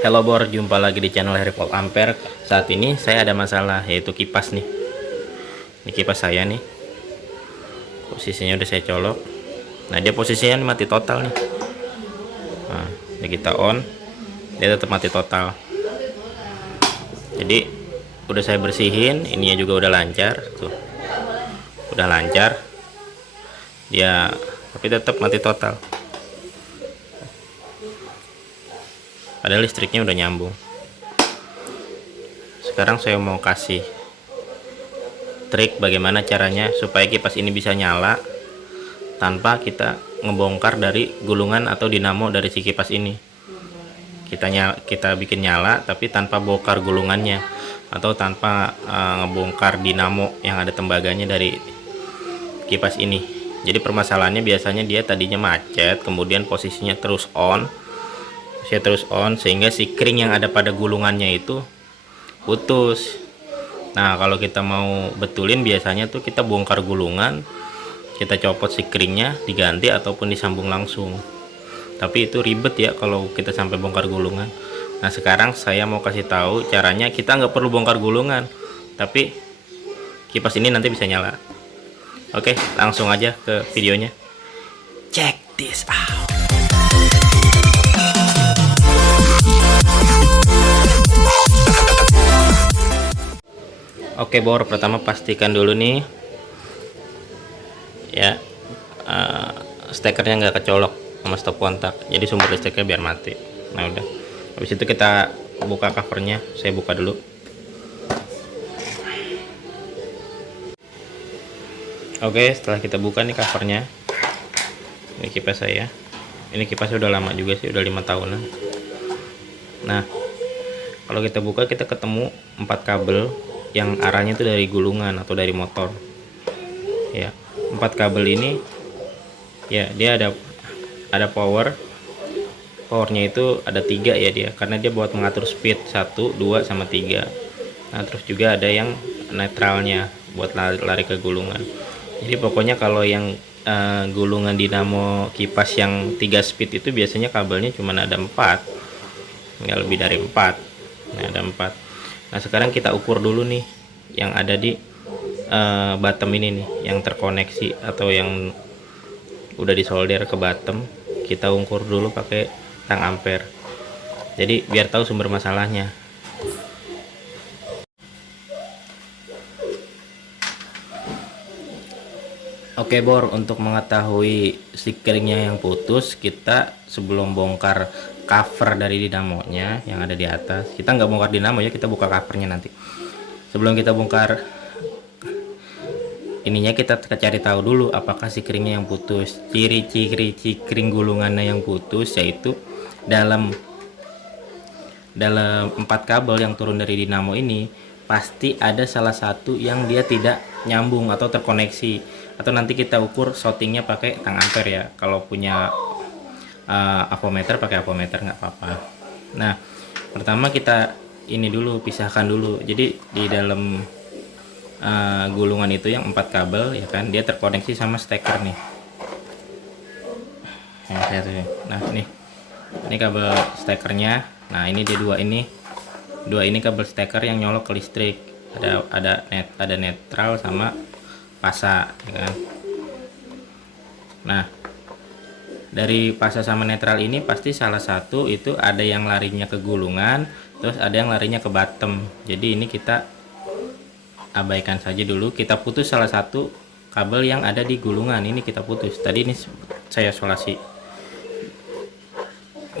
Hello Bor, jumpa lagi di channel Harry Pop Ampere. Saat ini saya ada masalah, yaitu kipas nih. Ini kipas saya nih. Posisinya udah saya colok. Nah, dia posisinya mati total nih. Nah, ini kita on, dia tetap mati total. Jadi udah saya bersihin, ininya juga udah lancar tuh. Udah lancar. Dia tapi tetap mati total. Padahal listriknya udah nyambung. Sekarang saya mau kasih trik bagaimana caranya supaya kipas ini bisa nyala tanpa kita ngebongkar dari gulungan atau dinamo dari si kipas ini. Kita bikin nyala tapi tanpa bongkar gulungannya atau tanpa ngebongkar dinamo yang ada tembaganya dari kipas ini. Jadi permasalahannya biasanya dia tadinya macet, kemudian posisinya terus on, sehingga si kring yang ada pada gulungannya itu putus. Nah, kalau kita mau betulin biasanya tuh kita bongkar gulungan, kita copot si kringnya, diganti ataupun disambung langsung. Tapi itu ribet ya kalau kita sampai bongkar gulungan. Nah, sekarang saya mau kasih tahu caranya. Kita nggak perlu bongkar gulungan, tapi kipas ini nanti bisa nyala. Oke, langsung aja ke videonya. Check this out. Oke Bor, pertama pastikan dulu nih ya, stekernya nggak kecolok sama stop kontak, jadi sumber listriknya biar mati. Nah udah, habis itu kita buka covernya. Saya buka dulu. Oke, setelah kita buka nih covernya, ini kipas saya. Ini kipasnya udah lama juga sih, udah 5 tahunan. Nah, kalau kita buka kita ketemu 4 kabel yang arahnya itu dari gulungan atau dari motor ya. 4 kabel ini ya, dia ada powernya itu ada 3 ya dia, karena dia buat mengatur speed 1, 2 sama 3. Nah, terus juga ada yang netralnya buat lari ke gulungan. Jadi pokoknya kalau yang gulungan dinamo kipas yang 3 speed itu biasanya kabelnya cuma ada 4, nggak lebih dari 4. Nah, ada 4. Nah, sekarang kita ukur dulu nih yang ada di bottom ini nih, yang terkoneksi atau yang udah disolder ke bottom. Kita ukur dulu pakai tang ampere. Jadi biar tahu sumber masalahnya. Oke Bor, untuk mengetahui stikernya yang putus, kita sebelum bongkar cover dari dinamonya yang ada di atas, kita nggak bongkar dinamo ya, kita buka covernya nanti. Sebelum kita bongkar ininya, kita cari tahu dulu apakah si kringnya yang putus. Ciri-ciri kring gulungannya yang putus yaitu dalam 4 kabel yang turun dari dinamo ini pasti ada salah satu yang dia tidak nyambung atau terkoneksi. Atau nanti kita ukur shortingnya pakai tang ampere ya. Kalau punya avometer pakai avometer nggak apa-apa. Nah, pertama kita ini dulu, pisahkan dulu. Jadi di dalam gulungan itu yang 4 kabel ya kan, dia terkoneksi sama steker nih. Nah, ini kabel stekernya. Nah, ini dia dua ini kabel steker yang nyolok ke listrik. Ada netral sama pasa ya kan. Nah, dari pasa sama netral ini pasti salah satu itu ada yang larinya ke gulungan, terus ada yang larinya ke bottom. Jadi ini kita abaikan saja dulu. Kita putus salah satu kabel yang ada di gulungan, ini kita putus. Tadi ini saya isolasi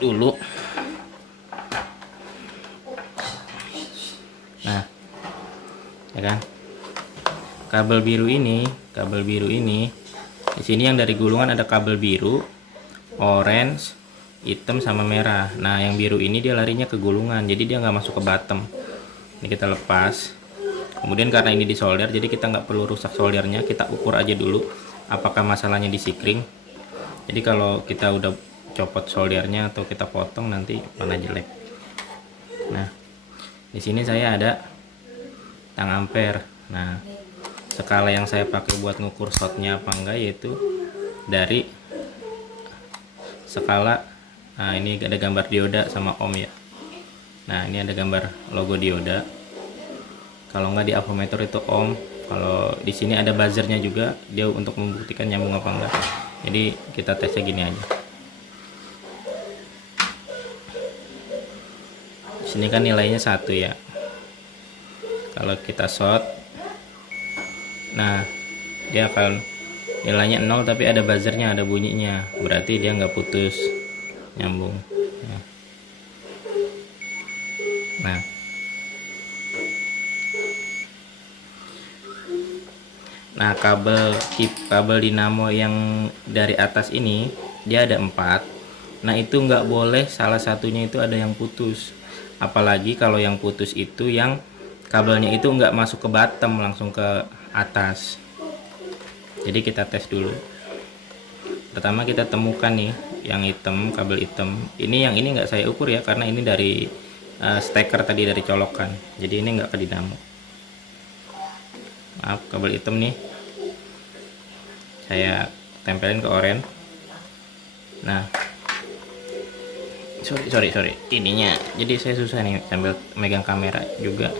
dulu. Nah ya kan, kabel biru ini di sini yang dari gulungan ada kabel biru, orange, hitam sama merah. Nah, yang biru ini dia larinya ke gulungan, jadi dia nggak masuk ke bottom. Ini kita lepas. Kemudian karena ini disolder, jadi kita nggak perlu rusak soldernya. Kita ukur aja dulu apakah masalahnya di si kring. Jadi kalau kita udah copot soldernya atau kita potong nanti mana jelek. Nah, di sini saya ada tang ampere. Nah, skala yang saya pakai buat ngukur shotnya apa enggak yaitu dari skala. Nah, ini ada gambar dioda sama ohm ya. Nah, ini ada gambar logo dioda. Kalau nggak di avometer itu ohm. Kalau di sini ada buzzernya juga, dia untuk membuktikan nyambung apa enggak. Jadi kita tesnya gini aja. Di sini kan nilainya 1 ya. Kalau kita short, nah dia akan nilainya 0 tapi ada buzzernya, ada bunyinya. Berarti dia nggak putus, nyambung. Nah, nah kabel dinamo yang dari atas ini dia ada 4. Nah, itu nggak boleh salah satunya itu ada yang putus. Apalagi kalau yang putus itu yang kabelnya itu nggak masuk ke bottom, langsung ke atas. Jadi kita tes dulu. Pertama kita temukan nih yang hitam, kabel hitam. Ini yang ini nggak saya ukur ya, karena ini dari steker tadi, dari colokan. Jadi ini nggak ke dinamo. Maaf, kabel hitam nih saya tempelin ke oren. Nah, sorry ininya, jadi saya susah nih sambil megang kamera juga,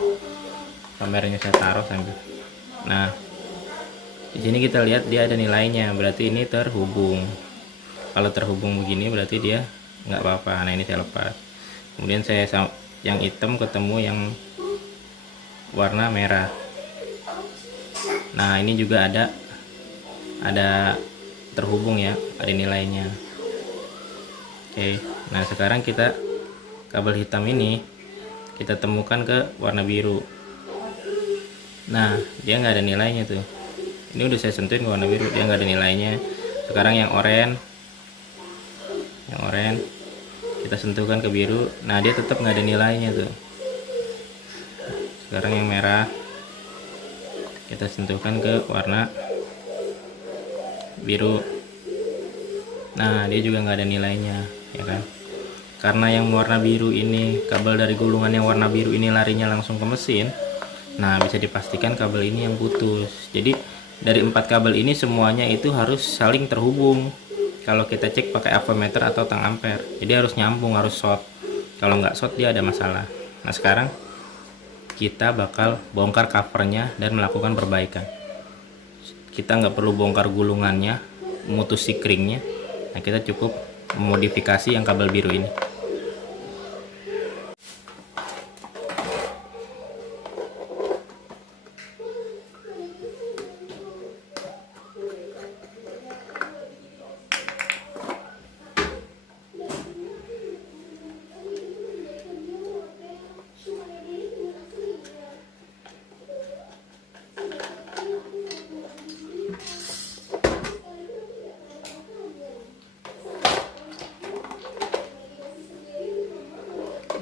kameranya saya taruh sambil. Nah, di sini kita lihat dia ada nilainya, berarti ini terhubung. Kalau terhubung begini berarti dia nggak apa-apa. Nah, ini saya lepas, kemudian saya yang hitam ketemu yang warna merah. Nah, ini juga ada terhubung ya, ada nilainya. Oke, nah sekarang kita kabel hitam ini kita temukan ke warna biru. Nah, dia nggak ada nilainya tuh. Ini udah saya sentuhin ke warna biru, dia nggak ada nilainya. Sekarang yang oranye kita sentuhkan ke biru. Nah, dia tetap nggak ada nilainya tuh. Sekarang yang merah kita sentuhkan ke warna biru. Nah, dia juga nggak ada nilainya, ya kan? Karena yang warna biru ini, kabel dari gulungan yang warna biru ini larinya langsung ke mesin. Nah, bisa dipastikan kabel ini yang putus. Jadi dari 4 kabel ini semuanya itu harus saling terhubung. Kalau kita cek pakai avometer atau tang ampere, jadi harus nyambung, harus short. Kalau nggak short dia ada masalah. Nah, sekarang kita bakal bongkar covernya dan melakukan perbaikan. Kita nggak perlu bongkar gulungannya, mutus sikringnya. Nah, kita cukup memodifikasi yang kabel biru ini.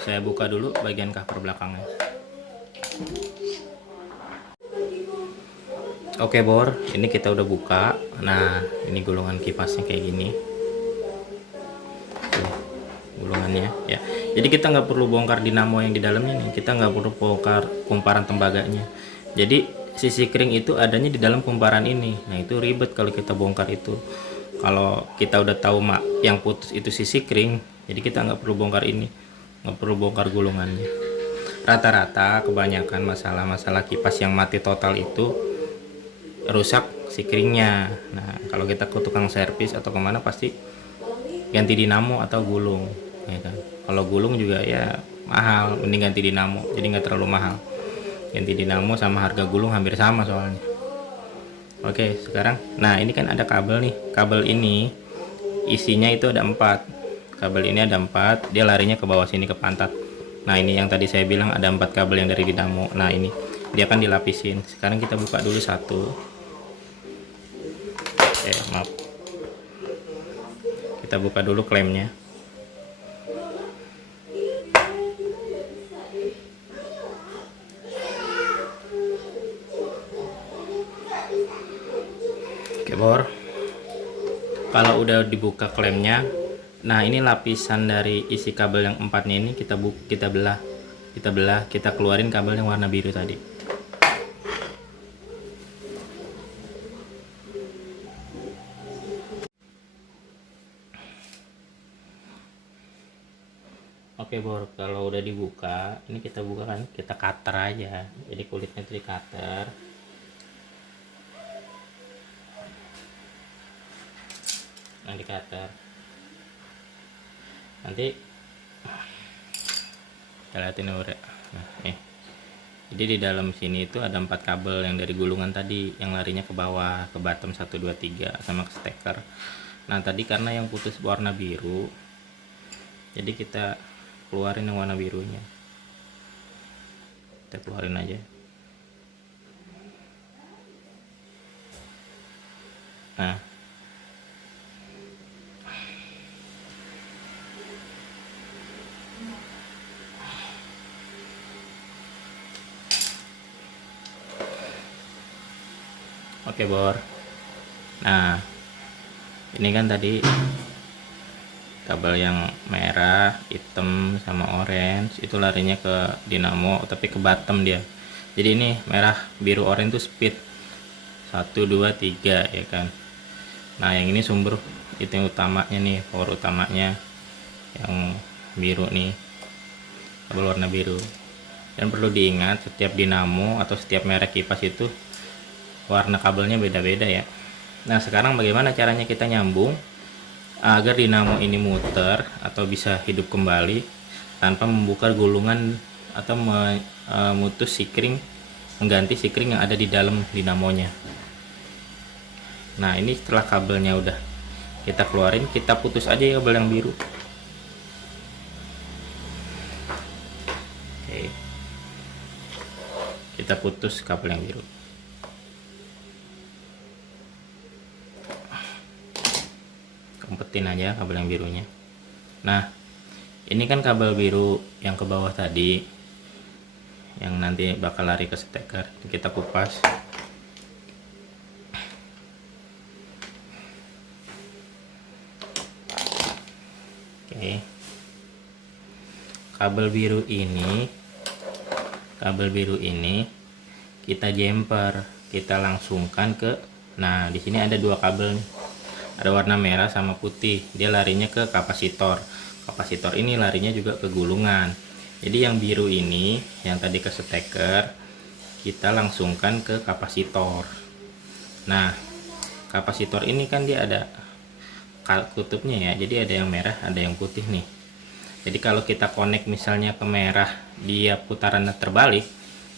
Saya buka dulu bagian cover belakangnya. Oke bor, ini kita udah buka. Nah, ini gulungan kipasnya kayak gini. Tuh, gulungannya ya. Jadi kita nggak perlu bongkar dinamo yang di dalamnya nih. Kita nggak perlu bongkar kumparan tembaganya. Jadi sisi kring itu adanya di dalam kumparan ini. Nah, itu ribet kalau kita bongkar itu. Kalau kita udah tahu yang putus itu sisi kring, jadi kita nggak perlu bongkar ini, nggak perlu bongkar gulungannya. Rata-rata kebanyakan masalah-masalah kipas yang mati total itu rusak si kringnya. Nah, kalau kita ke tukang servis atau kemana pasti ganti dinamo atau gulung, ya kan? Kalau gulung juga ya mahal, mending ganti dinamo, jadi nggak terlalu mahal. Ganti dinamo sama harga gulung hampir sama soalnya. Oke, sekarang, nah ini kan ada kabel nih. Kabel ini isinya itu ada 4. Kabel ini ada 4, dia larinya ke bawah sini ke pantat. Nah, ini yang tadi saya bilang ada 4 kabel yang dari dinamo. Nah, ini dia akan dilapisin. Sekarang kita buka dulu satu. Maaf. Kita buka dulu klemnya. Oke, bor. Kalau udah dibuka klemnya, nah ini lapisan dari isi kabel yang 4-nya ini kita belah. Kita keluarin kabel yang warna biru tadi. Oke Bor, kalau udah dibuka, ini kita buka kan, kita cutter aja. Jadi kulitnya itu di cutter. Nah, di cutter. Nanti kita liatin Bor ya. Nah, jadi di dalam sini itu ada 4 kabel yang dari gulungan tadi yang larinya ke bawah, ke bottom 1 2 3 sama ke steker. Nah, tadi karena yang putus warna biru, jadi kita keluarin yang warna birunya. Kita keluarin aja. Nah, oke Bor. Nah, ini kan tadi kabel yang merah, hitam sama orange itu larinya ke dinamo tapi ke bottom dia. Jadi ini merah, biru, orange itu speed 1 2 3 ya kan. Nah, yang ini sumber itu yang utamanya nih, power utamanya yang biru nih, kabel warna biru. Dan perlu diingat setiap dinamo atau setiap merek kipas itu warna kabelnya beda-beda ya. Nah, sekarang bagaimana caranya kita nyambung agar dinamo ini muter atau bisa hidup kembali tanpa membuka gulungan atau memutus sikring, mengganti sikring yang ada di dalam dinamonya. Nah, ini setelah kabelnya udah kita keluarin, kita putus aja kabel yang biru. Oke, kita putus kabel yang biru. Umpetin aja kabel yang birunya. Nah, ini kan kabel biru yang ke bawah tadi yang nanti bakal lari ke steker, kita kupas. Oke, kabel biru ini kita jumper, kita langsungkan ke, nah di sini ada 2 kabel nih, ada warna merah sama putih, dia larinya ke kapasitor. Kapasitor ini larinya juga ke gulungan. Jadi yang biru ini yang tadi ke steker, kita langsungkan ke kapasitor. Nah, kapasitor ini kan dia ada kutubnya ya, jadi ada yang merah ada yang putih nih. Jadi kalau kita connect misalnya ke merah, dia putaran terbalik,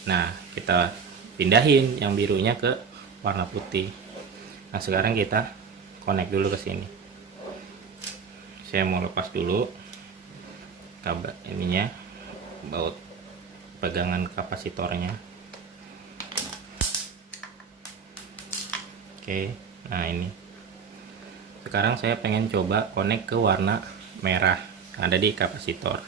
nah kita pindahin yang birunya ke warna putih. Nah, sekarang kita connect dulu ke sini. Saya mau lepas dulu kabel ininya, baut pegangan kapasitornya. Oke, nah ini sekarang saya pengen coba connect ke warna merah ada di kapasitor.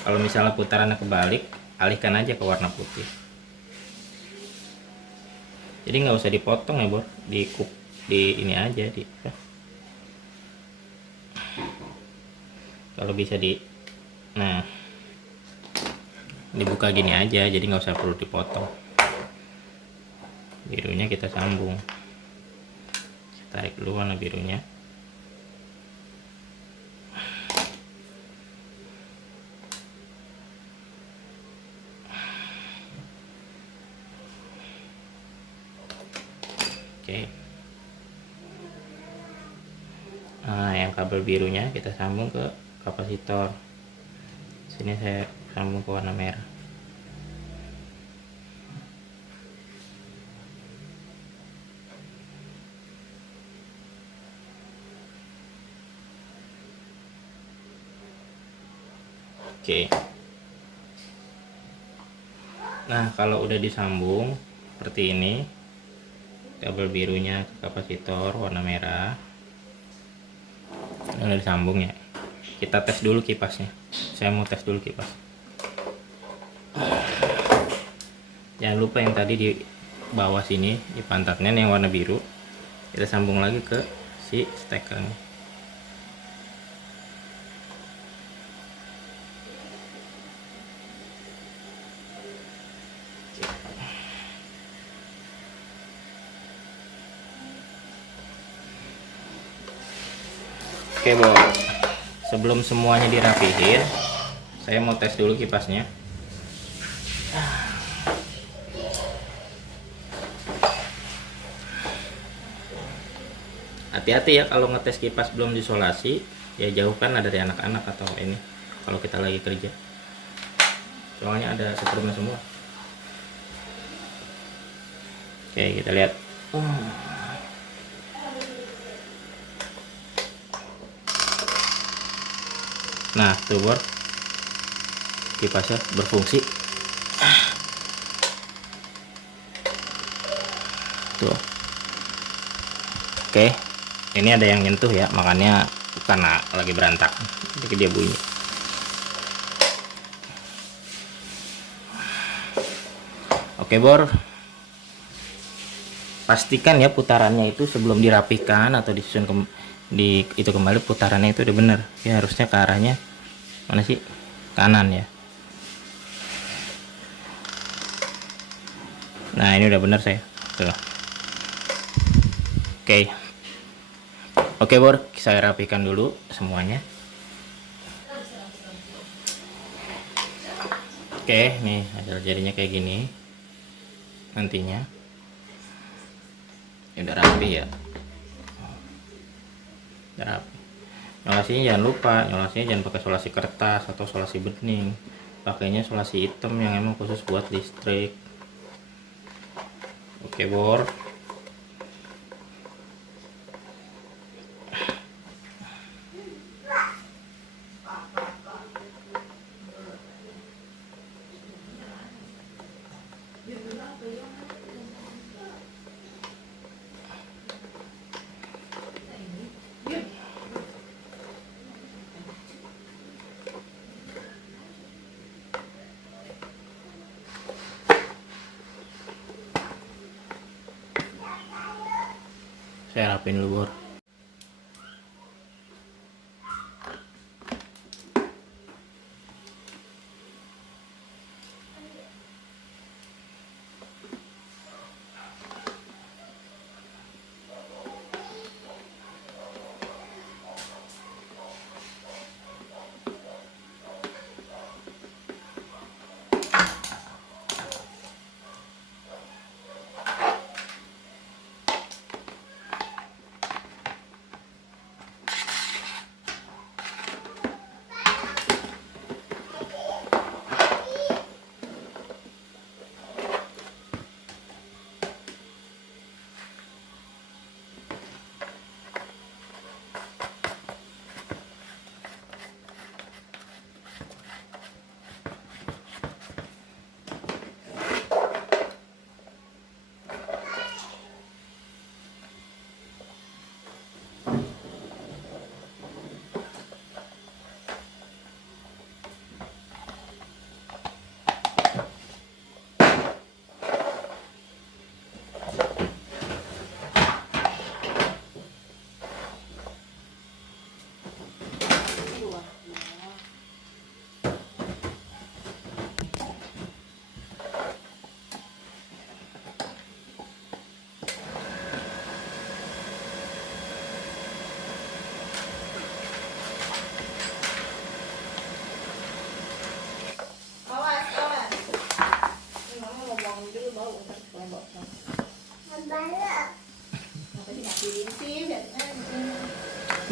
Kalau misalnya putarannya kebalik, alihkan aja ke warna putih. Jadi nggak usah dipotong ya Bor, di ini aja di, kalau bisa nah dibuka gini aja, jadi nggak usah perlu dipotong. Birunya kita sambung, tarik dulu warna birunya. Oke. Nah, yang kabel birunya kita sambung ke kapasitor. Sini saya sambung ke warna merah. Oke. Nah, kalau udah disambung seperti ini, kabel birunya ke kapasitor warna merah, udah disambung ya. Kita tes dulu kipasnya. Saya mau tes dulu kipas. Jangan lupa yang tadi di bawah sini di pantatnya yang warna biru, kita sambung lagi ke si stekernya. Oke Bor, sebelum semuanya dirapihin, saya mau tes dulu kipasnya. Hati-hati ya kalau ngetes kipas belum disolasi, ya jauhkan dari anak-anak atau ini kalau kita lagi kerja, soalnya ada setrumnya semua. Oke, kita lihat. Nah tuh bor, kipasnya berfungsi tuh. Oke, ini ada yang nyentuh ya, makanya karena lagi berantakan jadi dia bunyi. Oke bor, pastikan ya putarannya itu sebelum dirapihkan atau disusun itu kembali, putarannya itu udah bener ya, harusnya ke arahnya mana sih, kanan ya. Nah ini udah bener saya tuh. Oke bor, saya rapikan dulu semuanya. Oke, nih hasil jadinya kayak gini nantinya. Udah rapi ya, udah rapi. Nyolasinya jangan lupa, nyolasinya jangan pakai solasi kertas atau solasi bening, pakainya solasi hitam yang emang khusus buat listrik. Oke bor, saya rapin dulu bor.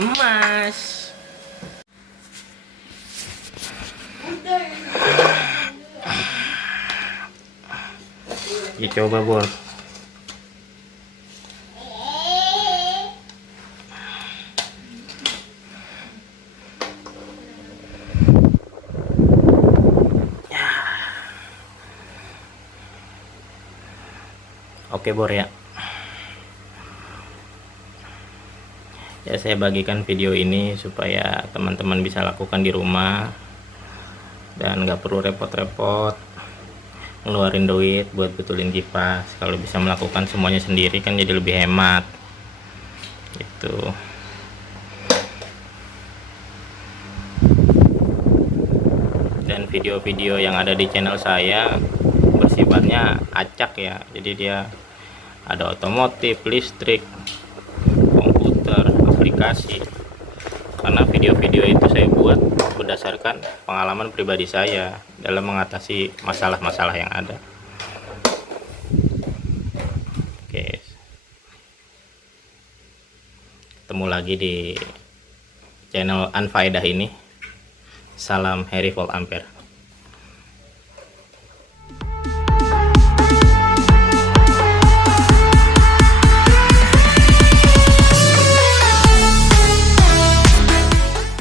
Emas. Dicoba bor. Oke bor ya. Ya saya bagikan video ini supaya teman-teman bisa lakukan di rumah dan nggak perlu repot-repot ngeluarin duit buat betulin kipas. Kalau bisa melakukan semuanya sendiri kan jadi lebih hemat gitu. Dan video-video yang ada di channel saya bersifatnya acak ya, jadi dia ada otomotif, listrik, komputer, aplikasi. karena video-video itu saya buat berdasarkan pengalaman pribadi saya dalam mengatasi masalah-masalah yang ada. Oke, ketemu lagi di channel Anfaedah ini. Salam Harry Volt Ampere.